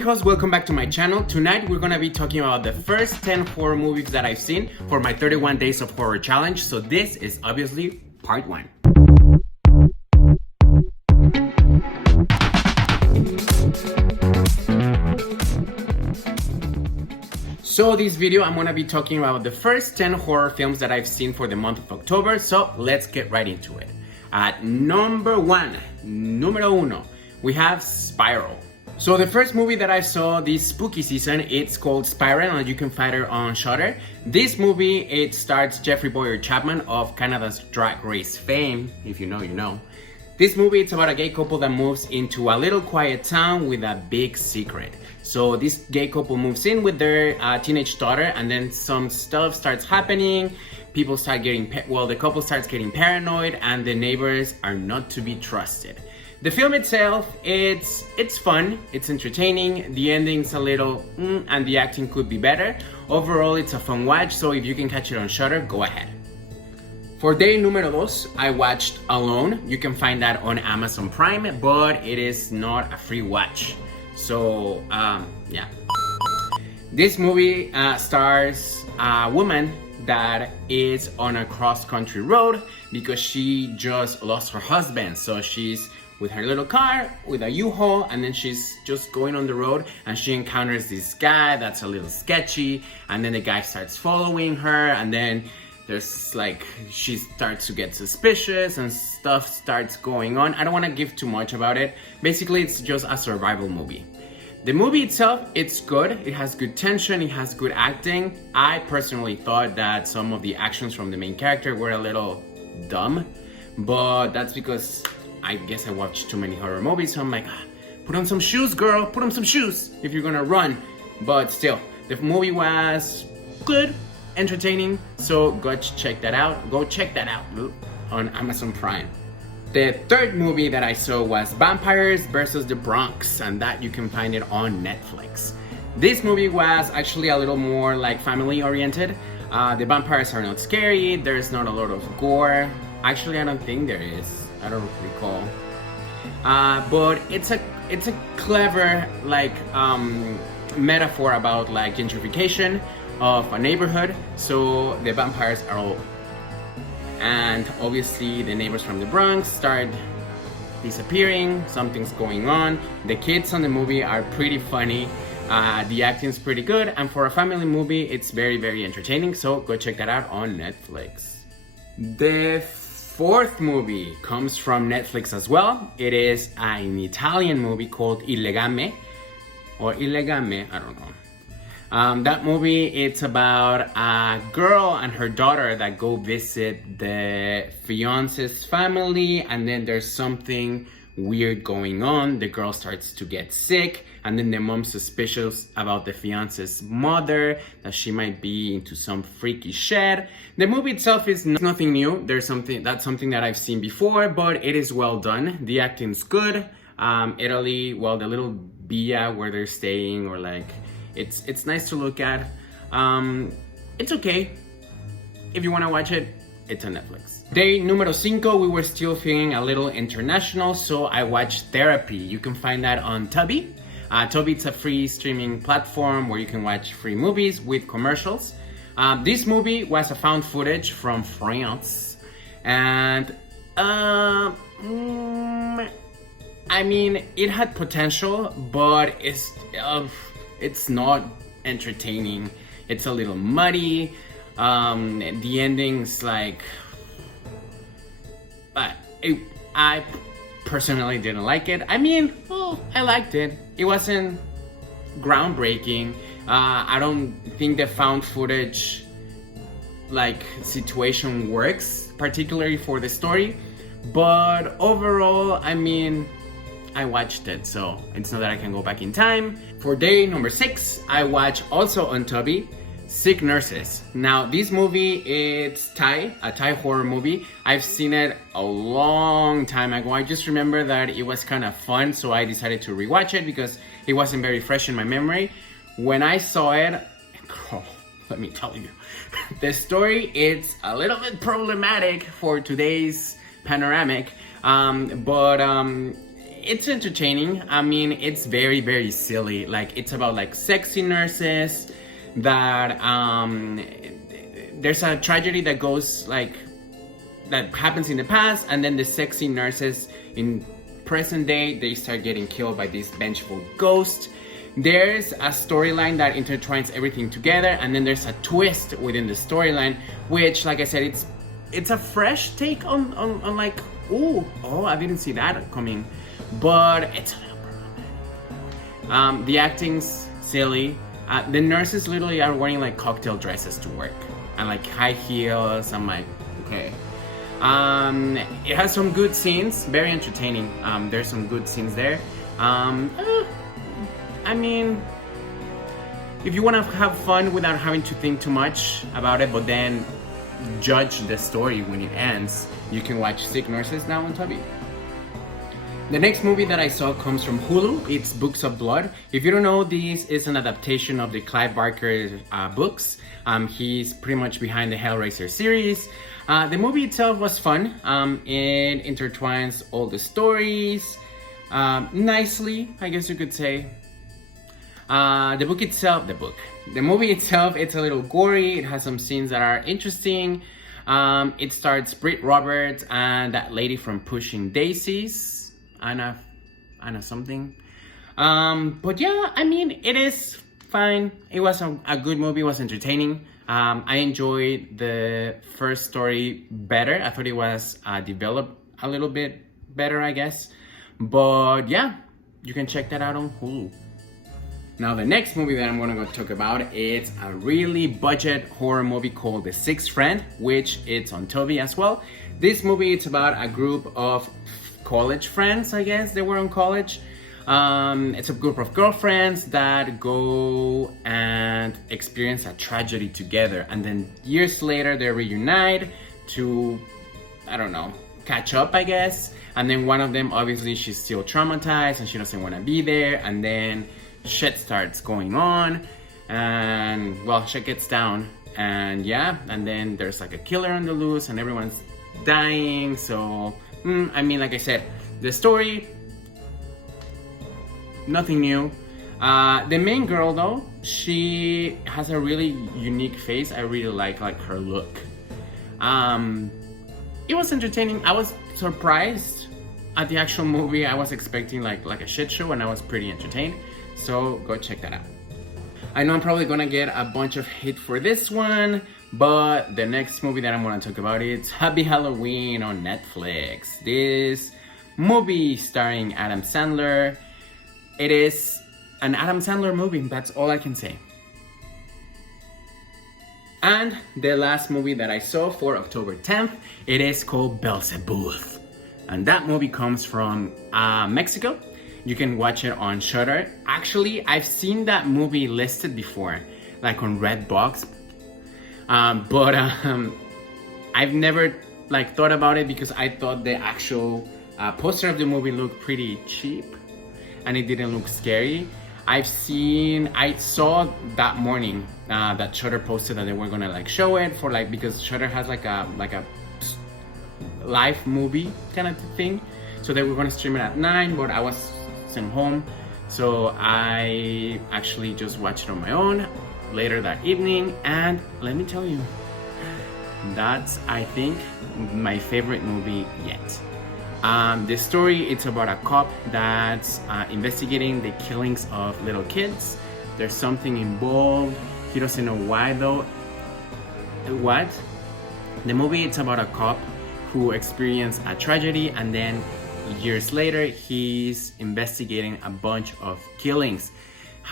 amigos, welcome back to my channel. Tonight we're gonna be talking about the first 10 horror movies that I've seen for my 31 Days of Horror challenge. So this is obviously part 1. So this video I'm gonna be talking about the first 10 horror films that I've seen for the month of October. So let's get right into it. At number 1, numero uno, we have Spiral. So the first movie that I saw this spooky season, it's called Spiral, and you can find it on Shuddeer. This movie, it stars Jeffrey Boyer Chapman of Canada's Drag Race fame. If you know, you know. This movie, it's about a gay couple that moves into a little quiet town with a big secret. So this gay couple moves in with their teenage daughter, and then some stuff starts happening. People start getting, the couple starts getting paranoid, and the neighbors are not to be trusted. The film itself, it's fun, it's entertaining, the ending's a little and the acting could be better. Overall, it's a fun watch, so if you can catch it on Shudder, go ahead. For day numero dos, I watched Alone. You can find that on Amazon Prime, but it is not a free watch. So, yeah. This movie stars a woman that is on a cross-country road because she just lost her husband. So she's with her little car, with a U-Haul, and then she's just going on the road and she encounters this guy that's a little sketchy, and then the guy starts following her, and then there's like, she starts to get suspicious and stuff starts going on. I don't want to give too much about it. Basically, it's just a survival movie. The movie itself, it's good. It has good tension, it has good acting. I personally thought that some of the actions from the main character were a little dumb, but that's because I guess I watched too many horror movies, so I'm like, put on some shoes, girl, put on some shoes if you're gonna run. But still, the movie was good, entertaining, so go check that out. Go check that out on Amazon Prime. The third movie that I saw was Vampires vs. the Bronx, and that you can find it on Netflix. This movie was actually a little more like family oriented. The vampires are not scary, there's not a lot of gore. Actually, I don't think there is. I don't recall. But it's a clever like metaphor about like gentrification of a neighborhood. So the vampires are all, and obviously the neighbors from the Bronx start disappearing. Something's going on. The kids on the movie are pretty funny. The acting's pretty good, and for a family movie, it's very, very entertaining. So go check that out on Netflix. The fourth movie comes from Netflix as well. It is an Italian movie called Illigame, or Illigame, I don't know. That movie, it's about a girl and her daughter that go visit the fiance's family, and then there's something weird going on. The girl starts to get sick, and then the mom's suspicious about the fiance's mother, that she might be into some freaky shit. The movie itself is nothing new. That's something that I've seen before, but it is well done. The acting's good. Italy, well, the little villa where they're staying, or like, it's nice to look at. It's okay. If you want to watch it, it's on Netflix. Day numero 5, we were still feeling a little international, so I watched Therapy. You can find that on Tubi. Tubi, it's a free streaming platform where you can watch free movies with commercials. This movie was a found footage from France, and I mean, it had potential, but it's not entertaining. It's a little muddy. The ending's like, I personally didn't like it. I mean, I liked it. It wasn't groundbreaking. I don't think the found footage like situation works particularly for the story, but overall, I mean, I watched it, so it's not that I can go back in time. For day number 6, I watched also on Tubi, Sick Nurses. Now this movie, it's a Thai horror movie. I've seen it a long time ago. I just remember that it was kind of fun, so I decided to rewatch it because it wasn't very fresh in my memory. When I saw it, let me tell you, the story, it's a little bit problematic for today's panoramic, but it's entertaining. I mean, it's very, very silly. Like, it's about like sexy nurses that there's a tragedy that goes like that happens in the past, and then the sexy nurses in present day, they start getting killed by this vengeful ghost. There's a storyline that intertwines everything together, and then there's a twist within the storyline, which, like I said, it's a fresh take on like, oh, I didn't see that coming, but it's a little problematic. The acting's silly. The nurses literally are wearing like cocktail dresses to work and like high heels. I'm like, okay. It has some good scenes, very entertaining. There's some good scenes there. I mean, if you want to have fun without having to think too much about it, but then judge the story when it ends, you can watch Sick Nurses now on Tubi. The next movie that I saw comes from Hulu. It's Books of Blood. If you don't know, this is an adaptation of the Clive Barker books. He's pretty much behind the Hellraiser series. The movie itself was fun. It intertwines all the stories nicely, I guess you could say. The movie itself, it's a little gory. It has some scenes that are interesting. It stars Britt Roberts and that lady from Pushing Daisies, Anna something. But yeah, I mean, it is fine. It was a good movie. It was entertaining. I enjoyed the first story better. I thought it was developed a little bit better, I guess. But yeah, you can check that out on Hulu. Now, the next movie that I'm gonna go talk about, it's a really budget horror movie called The Sixth Friend, which it's on Tubi as well. This movie, it's about a group of college friends, I guess. They were in college. It's a group of girlfriends that go and experience a tragedy together. And then years later, they reunite to, I don't know, catch up, I guess. And then one of them, obviously, she's still traumatized and she doesn't want to be there. And then shit starts going on. And, well, shit gets down. And yeah, and then there's like a killer on the loose and everyone's dying. So, I mean, like I said, the story, nothing new. The main girl though, she has a really unique face. I really like her look. It was entertaining. I was surprised at the actual movie. I was expecting like a shit show, and I was pretty entertained. So go check that out. I know I'm probably gonna get a bunch of hate for this one, but the next movie that I'm gonna talk about is Happy Halloween on Netflix. This movie starring Adam Sandler. It is an Adam Sandler movie, that's all I can say. And the last movie that I saw for October 10th, it is called Belzebulth. And that movie comes from Mexico. You can watch it on Shuddeer. Actually, I've seen that movie listed before, like on Redbox. But I've never like thought about it because I thought the actual poster of the movie looked pretty cheap and it didn't look scary. I saw that morning that Shudder posted that they were gonna like show it for like, because Shudder has like a live movie kind of thing. So they were gonna stream it at 9, but I was sent home. So I actually just watched it on my own later that evening, and let me tell you, that's, I think, my favorite movie yet. The story, it's about a cop that's investigating the killings of little kids. There's something involved. He doesn't know why though. What? The movie, it's about a cop who experienced a tragedy, and then years later, he's investigating a bunch of killings.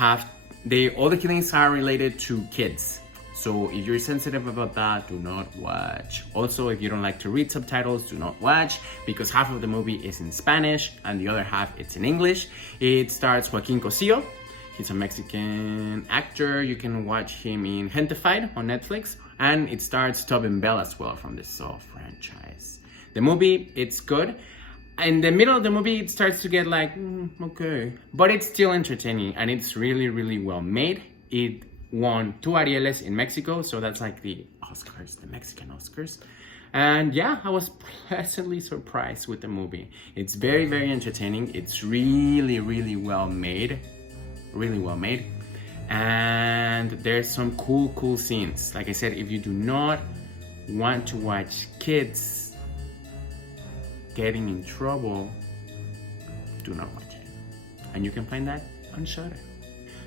All the killings are related to kids. So if you're sensitive about that, do not watch. Also, if you don't like to read subtitles, do not watch, because half of the movie is in Spanish and the other half it's in English. It stars Joaquin Cosio. He's a Mexican actor. You can watch him in Gentefied on Netflix. And it stars Tobin Bell as well from the Saw franchise. The movie, it's good. In the middle of the movie, it starts to get like, okay. But it's still entertaining and it's really, really well made. It won 2 Arieles in Mexico, so that's like the Oscars, the Mexican Oscars. And yeah, I was pleasantly surprised with the movie. It's very, very entertaining. It's really, really well made. Really well made. And there's some cool scenes. Like I said, if you do not want to watch kids getting in trouble, do not watch it. And you can find that on Shuddeer.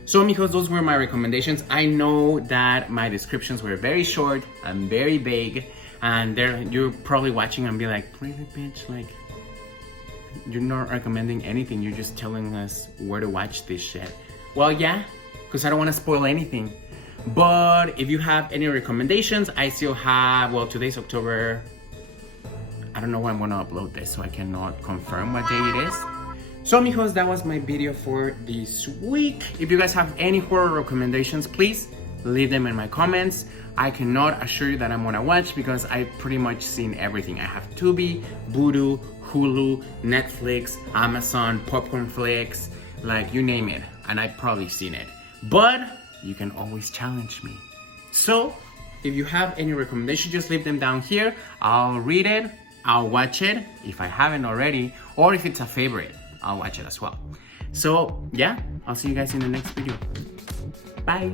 So amigos, those were my recommendations. I know that my descriptions were very short and very vague, and you're probably watching and be like, really bitch, like you're not recommending anything, you're just telling us where to watch this shit. Well, yeah, because I don't want to spoil anything. But if you have any recommendations, I still have, well, today's October. I don't know when I'm gonna upload this, so I cannot confirm what day it is. So amigos, that was my video for this week. If you guys have any horror recommendations, please leave them in my comments. I cannot assure you that I'm gonna watch because I've pretty much seen everything. I have Tubi, Vudu, Hulu, Netflix, Amazon, Popcorn Flicks, like you name it, and I've probably seen it. But you can always challenge me. So if you have any recommendations, just leave them down here. I'll read it, I'll watch it if I haven't already, or if it's a favorite, I'll watch it as well. So yeah, I'll see you guys in the next video. Bye.